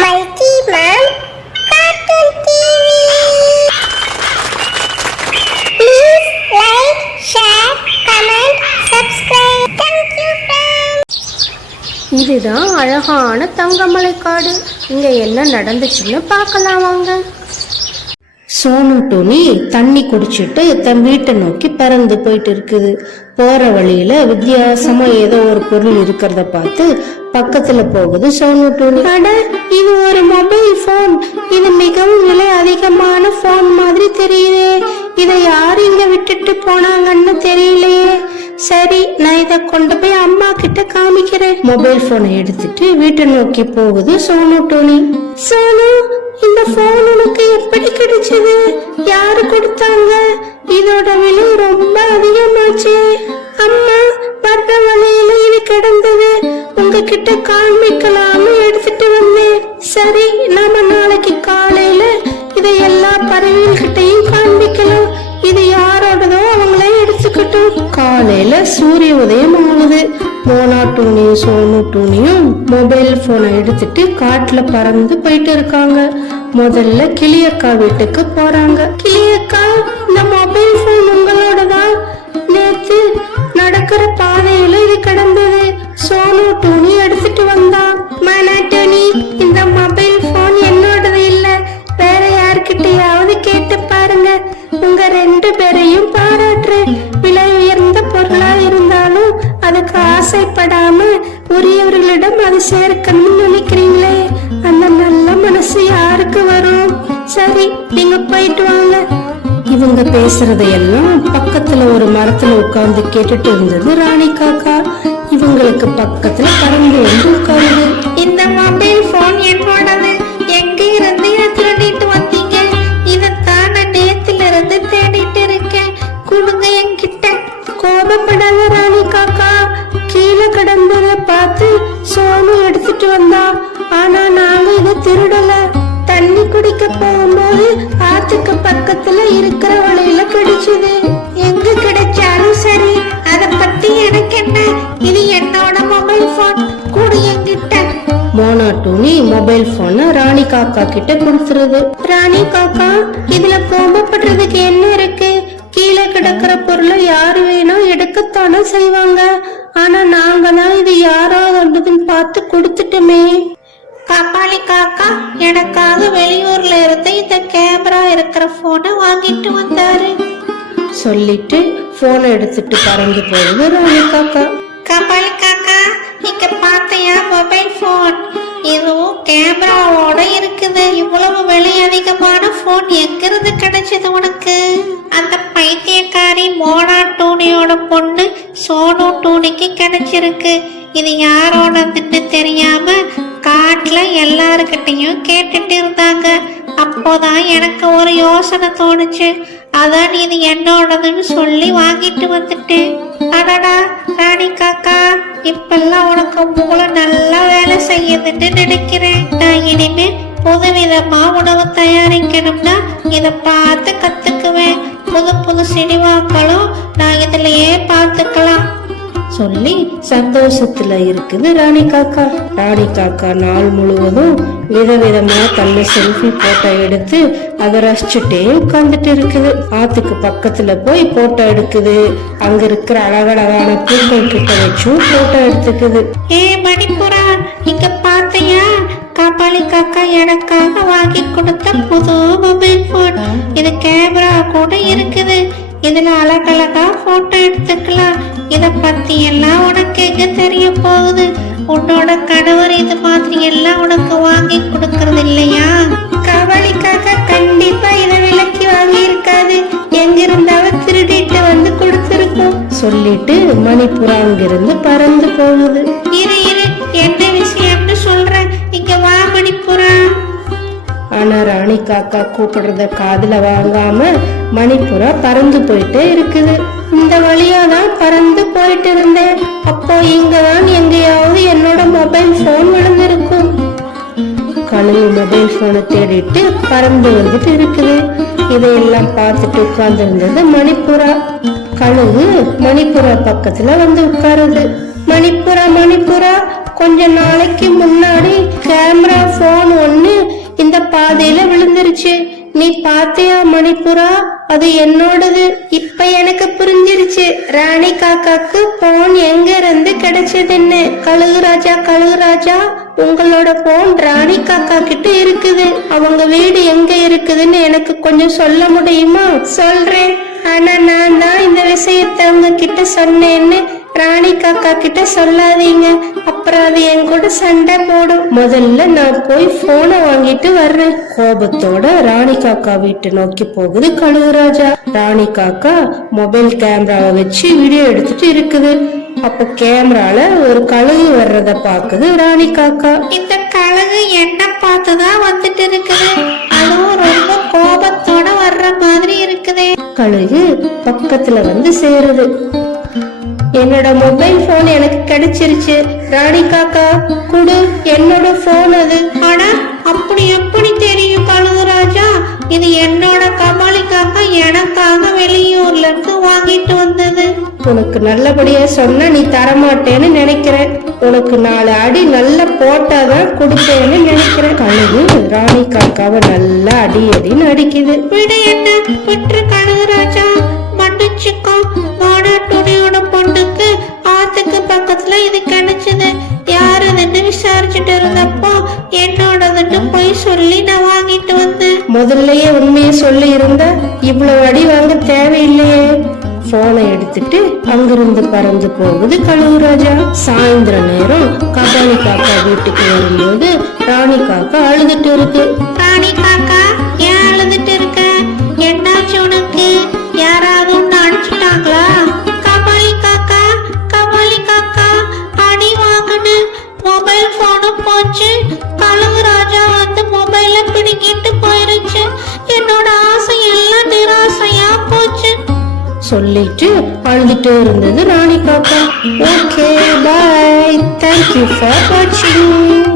Multi Mom Cartoon TV. Please like, share, comment, subscribe. Thank you friends. இதுதான் அழகான தங்கமலை காடு. இங்க என்ன நடந்துச்சுன்னு பார்க்கலாம் வாங்க. சோனு டோனி தண்ணி குடிச்சிட்டு தன் வீட்டை நோக்கி பறந்து போயிட்டு இருக்குது. போற வழியில வித்தியாசமா ஏதோ ஒரு பொருள் இருக்கிறத பார்த்து பக்கத்துல போகுது சோனு டோனி. அட, இது ஒரு மொபைல் போன். இது மிகவும் விலை அதிகமான போன் மாதிரி தெரியுதே. இதை யாரு இங்க விட்டுட்டு போனாங்கன்னு தெரியலையே. சரி, நான் இத கொண்டு போய் அம்மா கிட்ட காமிக்கிறேன். மொபைல் போனை எடுத்துட்டு வீட்டை நோக்கி போகுது சோனு டோனி. சோனு, இந்த போன் உனக்கு எப்படி கிடைச்சது? யாரு கொடுத்தாங்க? இதோட விலை ரொம்ப அதிகமாச்சு. அம்மா, வர்ற வழியில இது கிடந்தது, உங்ககிட்ட காண்பிக்கலாம்னு எடுத்துட்டு வந்தேன். சரி, நாம நாளைக்கு காலையில இதை எல்லா பறவைகிட்டையும் காண்பிக்கலாம். இது யாரோடதோ அவங்களே எடுத்துக்கிட்டோம். காலையில சூரிய உதயம் ஆகுது. மோனா டூனியும் சோனு டூனியும் மொபைல் போனை எடுத்துட்டு காட்டுல பறந்து போயிட்டு இருக்காங்க. முதல்ல கிளியக்கா வீட்டுக்கு போறாங்க. கிளியக்கா, இந்த மொபைல் போன் உங்களோடதான்? நேத்து நடக்கிற பாதையில இது கிடந்தது, சோனு டூனி எடுத்துட்டு வந்தா. மோனா டூனி, இந்த மொபைல் போன் என்னோடது இல்ல, வேற யார்கிட்டயாவது கேட்டு பாருங்க. உங்க ரெண்டு பேரையும் பாராட்டுறேன். விலை உயர்ந்த பொருளா இருந்தாலும் அதுக்கு ஆசைப்படாம உரியவர்களிடம் அது சேர்க்கணும்னு நினைக்கிறீங்களே, அந்த நல்ல மனசு யாருக்கு வரும்? சரி, நீங்க போயிட்டு வாங்க. இவங்க பேசுறதையெல்லாம் பக்கத்துல ஒரு மரத்துல உட்கார்ந்து கேட்டுட்டு இருந்தது ராணி காக்கா. இவங்களுக்கு பக்கத்துல பறந்து வந்து உட்காருது. இந்த மொபைல் போன் என்னோடது. எங்க இருந்து இதை திருடிட்டு வந்தீங்க? இதைத்தான் நான் நேத்துல இருந்து தேடிட்டு இருக்கேன். கொடுங்க என்கிட்ட. கோபப்படாத ராணி காக்கா. கீழே கிடந்ததை பார்த்து சோனு எடுத்துட்டு வந்தா. ஆனா நாங்க இதை திருடல. தண்ணி குடிக்க போகும்போது ஆத்துக்கு பக்கத்துல இருக்கிற வழியில கிடைச்சது. எங்க கிடைச்சாலும் சரி, அத பத்தி எனக்கு என்ன? இது என்னோட மொபைல் போன். கூட என்கிட்ட. மோனா டூனி மொபைல் போனை ராணி காக்கா கிட்ட கொடுத்துருது. ராணி காக்கா, இதுல கோபப்படுறதுக்கு என்ன இருக்கு? கீழே கிடக்கிற பொருளை யாரு வேணா எடுக்கத்தானே செய்வாங்க. ஆனா நாங்க தான் இது யாரோடதுன்னு பார்த்து கொடுத்துட்டோமே. கபாலி காக்கா எனக்காக வெளியூர்ல இருந்து இந்த கேமரா இருக்கிற போனை வாங்கிட்டு வந்தாரு சொல்லிட்டு போனை எடுத்துட்டு பறந்து போகுது ராணி காக்கா. கபாலி காக்கா, இங்க பாத்தையா மொபைல் போன்? இதுவும் கேமராவோட இருக்குது. இவ்வளவு விலை அதிகமான போன் எங்க இருந்து கிடைச்சது உனக்கு? அந்த பைத்தியக்காரி மோனா டூனியோட பொண்ணு சோனு டூனிக்கு கிடைச்சிருக்கு. இது யாரோடதுன்னு தெரியாம காட்டுல எல்லாருக்கிட்டையும் கேட்டுட்டு இருந்தாங்க. அப்போதான் எனக்கு ஒரு யோசனை தோணுச்சு. அதான் இது என்னோடதுன்னு சொல்லி வாங்கிட்டு வந்துட்டேன். அடடா ராணி காக்கா, இப்பெல்லாம் உனக்கு மூளை நல்லா வேலை செய்யுதுன்னு நினைக்கிறேன். நான் இனிமே புதுவிதமா உணவு தயாரிக்கணும்னா இதை பார்த்து கத்துக்குவேன். புது புது சினிமாக்களும் நான் இதுலயே பார்த்துக்கலாம் சொல்லி சந்தோஷத்துல இருக்குது ராணி காக்கா. ராணி காக்கா நாள் முழுவதும் விதவிதமா தன்னை செல்ஃபி போட்டோ எடுத்து அதை ரசிச்சுட்டே உட்கார்ந்துட்டு இருக்குது. ஆத்துக்கு பக்கத்துல போய் போட்டோ எடுக்குது. அங்க இருக்கிற அழகழகான பூக்கள் கிட்ட வச்சும் போட்டோ எடுத்துக்குது. ஏ மணிப்புரா, இங்க பாத்தையா? கபாலி காக்கா எனக்காக வாங்கி கொடுத்த புது மொபைல் போன். இது கேமரா கூட இருக்குது. இதுல அழகழகா போட்டோ எடுத்துக்கலாம். இத பத்தி எல்லாம் உனக்கு எங்க தெரிய போகுது? உன்னோட கணவர் இது மாதிரி எல்லாம் உனக்கு வாங்கி கொடுக்கறது இல்லையா? கபாலிக்காக கண்டிப்பா இதை விலக்கி வாங்கி இருக்காது. எங்க இருந்தாலும் திருடிட்டு வந்து கொடுத்திருக்கும் சொல்லிட்டு மணிப்புரா அங்கிருந்து பறந்து போகுது. இரு இரு, என்ன விஷயம்னு சொல்றேன். இங்க வா மணிப்புரா. ஆனா ராணி காக்கா கூப்பிடுறத காதுல வாங்காம மணிப்புரா பறந்து போயிட்டே இருக்குது. இந்த வழியாதான் பறந்து போயிட்டு இருந்தேன். அப்போ இங்கதான் எங்கேயாவது என்னோட மொபைல் போன் விழுந்திருக்கும். கழுகு மொபைல் போனை தேடிட்டு பறந்து வந்துட்டு இருக்குது. இதையெல்லாம் பார்த்துட்டு உட்கார்ந்து இருந்தது மணிப்புரா. கழுகு மணிப்புரா பக்கத்துல வந்து உட்காருது. மணிப்புரா, மணிப்புரா, கொஞ்ச நாளைக்கு முன்னாடி கேமரா போன் நீ பாத்தியா மணிப்புரா, அது என்னோடது. இப்ப எனக்கு புரிஞ்சிருச்சு ராணி காக்காக்கு போன் எங்க இருந்து கிடைச்சதுன்னு. கழுகுராஜா கழுகுராஜா, உங்களோட போன் ராணி காக்கா கிட்ட இருக்குது. அவங்க வீடு எங்க இருக்குதுன்னு எனக்கு கொஞ்சம் சொல்ல முடியுமா? சொல்றேன், ஆனா நான் தான் இந்த விஷயத்தை அவங்க கிட்ட சொன்னேன்னு ராணி காக்கா கிட்ட சொல்லாதீங்க, அப்புறம் அது என் கூட சண்டை போடும். முதல்ல நான் போய் போனை வாங்கிட்டு வர்றேன். கோபத்தோட ராணி காக்கா வீட்டு நோக்கி போகுது கழுகுராஜா. ராணி காக்கா மொபைல் கேமராவை வச்சு வீடியோ எடுத்துட்டு இருக்குது. அப்ப கேமரால ஒரு கழுகு வர்றத பாக்குது ராணி காக்கா. இந்த கழுகு என்ன பார்த்துதான் வந்துட்டு இருக்குது, அதுவும் ரொம்ப கோபத்தோட வர்ற மாதிரி இருக்குது. கழுகு பக்கத்துல வந்து சேருது. என்னோட மொபைல் போன் எனக்கு கிடைச்சிருச்சு ராணி காக்கா, குடு, என்னோட போன் அது. ஆனா அப்படி எப்படி தெரியும் கழுகுராஜா? இது என்னோட கபாலி காக்கா எனக்காக வெளியூர்ல இருந்து வாங்கிட்டு வந்தது. உனக்கு நல்லபடியா சொன்னா நீ தரமாட்டேன்னு நினைக்கிறேன். உனக்கு 4 அடி நல்லா போட்டாதான் கொடுப்பேன்னு நினைக்கிறேன். கழுகு ராணி காக்காவை நல்லா அடி அடின்னு அடிக்குது. விட என்ன விட்டு கழுகுராஜா, மன்னிச்சுக்கோ. மாடாட்டுடியோட பொண்ணுக்கு ஆத்துக்கு பக்கத்துல இது கிடைச்சது. யார் அதுன்னு விசாரிச்சுட்டு இருந்தப்போ என்னோடதுன்னு போய் சொல்லி நான் வாங்கிட்டு வந்தேன். முதல்லயே உண்மையை சொல்லி இருந்த இவ்வளவு அடி வாங்க தேவையில்லையே. போனை எடுத்துட்டு அங்கிருந்து பறந்து போகுது கழுகுராஜா. சாயந்தர நேரம் கபாலி காக்கா வீட்டுக்கு வரும்போது ராணி காக்கா அழுதுட்டு இருக்கு. ராணி காக்கா, ஏன் அழுதுட்டு இருக்க? என்னாச்சு உனக்கு? யாராவது ஒண்ணு அடிச்சுட்டாங்களா? கபாலி காக்கா, கபாலி காக்கா, அடி வாங்கின மொபைல் போனும் போச்சு. கழுகுராஜா வந்து மொபைல பிடிக்கிட்டு போயிருச்சு. என்னோட ஆசை எல்லாம் நிராசையா போச்சு சொல்லிட்டு அழுதுட்டு இருந்தது ராணி காக்கா. Okay, bye. தேங்க்யூ ஃபார் வாட்சிங்.